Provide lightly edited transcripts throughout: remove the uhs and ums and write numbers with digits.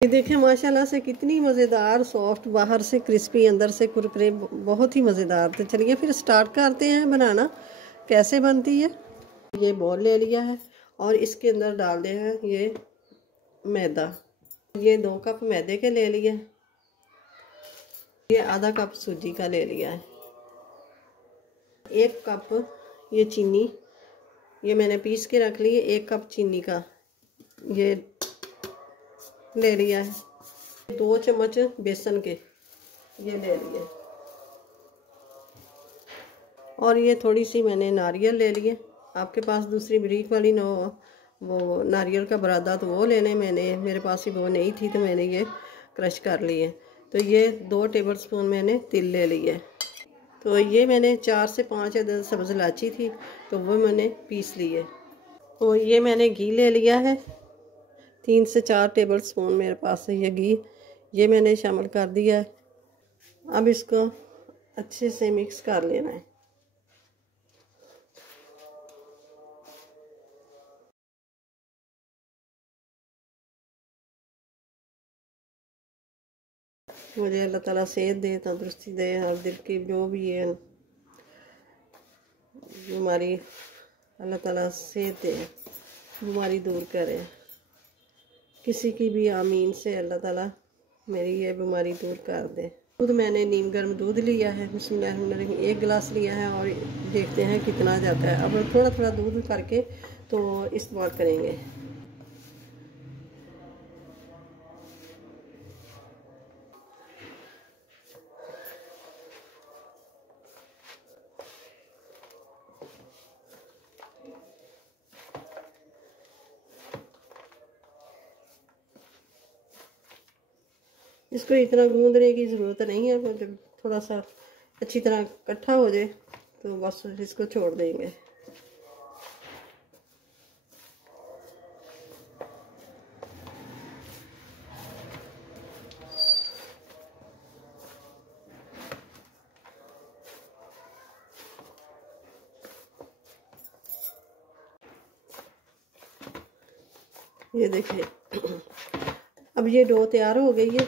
ये देखें माशाल्लाह से कितनी मज़ेदार, सॉफ्ट, बाहर से क्रिस्पी, अंदर से कुरकुरे, बहुत ही मज़ेदार। तो चलिए फिर स्टार्ट करते हैं बनाना। कैसे बनती है। ये बॉल ले लिया है और इसके अंदर डाल दे हैं ये मैदा। ये 2 कप मैदे के ले लिए। ये आधा कप सूजी का ले लिया है। 1 कप ये चीनी, ये मैंने पीस के रख ली है। 1 कप चीनी का ये ले लिया है। 2 चम्मच बेसन के ये ले लिए। और ये थोड़ी सी मैंने नारियल ले लिए। आपके पास दूसरी ब्रीक वाली ना हो, वो नारियल का बरादा, तो वो लेने। मेरे पास ही वो नहीं थी तो मैंने ये क्रश कर लिए। तो ये 2 टेबलस्पून मैंने तिल ले लिए। तो ये मैंने 4 से 5 अदद सब्ज़ इलायची थी, तो वो मैंने पीस लिए। तो ये मैंने घी ले लिया है। 3 से 4 टेबलस्पून मेरे पास है ये घी, ये मैंने शामिल कर दिया है। अब इसको अच्छे से मिक्स कर लेना है। मुझे अल्लाह ताला सेहत दे, तंदुरुस्ती दे, और दिल की जो भी है बीमारी, अल्लाह ताला सेहत दे, बीमारी दूर करे किसी की भी। आमीन से अल्लाह ताला मेरी ये बीमारी दूर कर दे। दूध मैंने नीम गर्म दूध लिया है। बिस्मिल्लाहिर्रहमानिर्रहीम 1 गिलास लिया है और देखते हैं कितना जाता है। अब थोड़ा थोड़ा दूध करके तो इस्तेमाल करेंगे। इसको इतना गूंदने की ज़रूरत नहीं है, जब थोड़ा सा अच्छी तरह इकट्ठा हो जाए तो बस इसको छोड़ देंगे। ये देखिए अब ये डो तैयार हो गई है।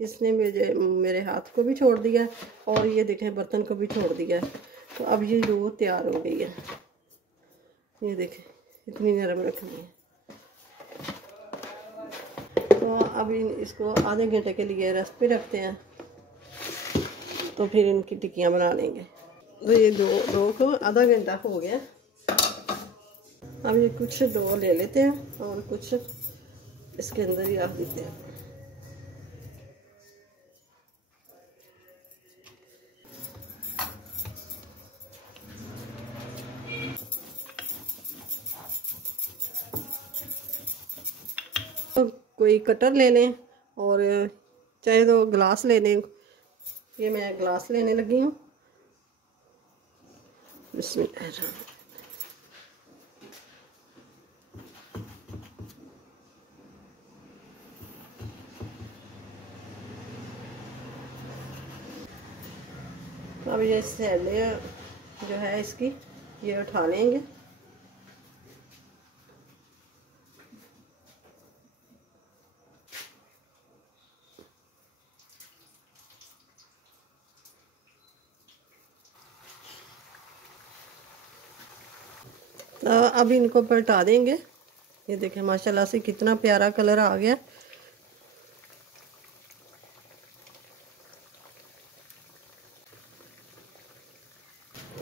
इसने मेरे हाथ को भी छोड़ दिया है और ये देखें बर्तन को भी छोड़ दिया है। तो अब ये डो तैयार हो गई है। ये देखें इतनी नरम रखनी है। तो अब इसको आधे घंटे के लिए रेस्ट पे रखते हैं, तो फिर इनकी टिक्कियाँ बना लेंगे। तो ये डो को आधा घंटा हो गया। अब ये कुछ डो ले लेते हैं और कुछ इसके अंदर ही रख देते हैं। तो कोई कटर ले लें और चाहे तो गिलास ले लें। ये मैं गिलास लेने लगी हूँ। बिस्मिल्लाह। तो अब ये सैले जो है इसकी ये उठा लेंगे। तो अब इनको पलटा देंगे। ये देखें माशाल्लाह से कितना प्यारा कलर आ गया।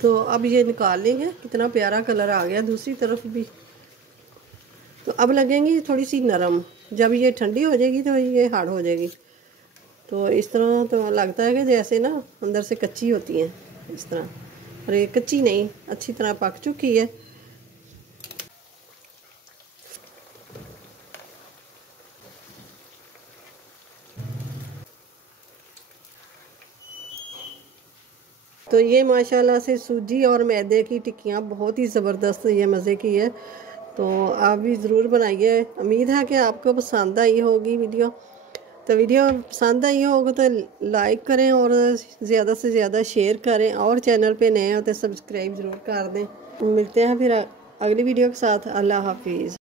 तो अब ये निकाल लेंगे। कितना प्यारा कलर आ गया दूसरी तरफ भी। तो अब लगेंगी थोड़ी सी नरम। जब ये ठंडी हो जाएगी तो ये हार्ड हो जाएगी। तो इस तरह तो लगता है कि जैसे ना अंदर से कच्ची होती हैं इस तरह, और ये कच्ची नहीं, अच्छी तरह पक चुकी है। तो ये माशाल्लाह से सूजी और मैदे की टिक्कियाँ बहुत ही ज़बरदस्त ये मज़े की है। तो आप भी ज़रूर बनाइए। उम्मीद है कि आपको पसंद आई होगी वीडियो। तो वीडियो पसंद आई होगा तो लाइक करें और ज़्यादा से ज़्यादा शेयर करें, और चैनल पे नए हो तो सब्सक्राइब ज़रूर कर दें। मिलते हैं फिर अगली वीडियो के साथ। अल्लाह हाफिज़।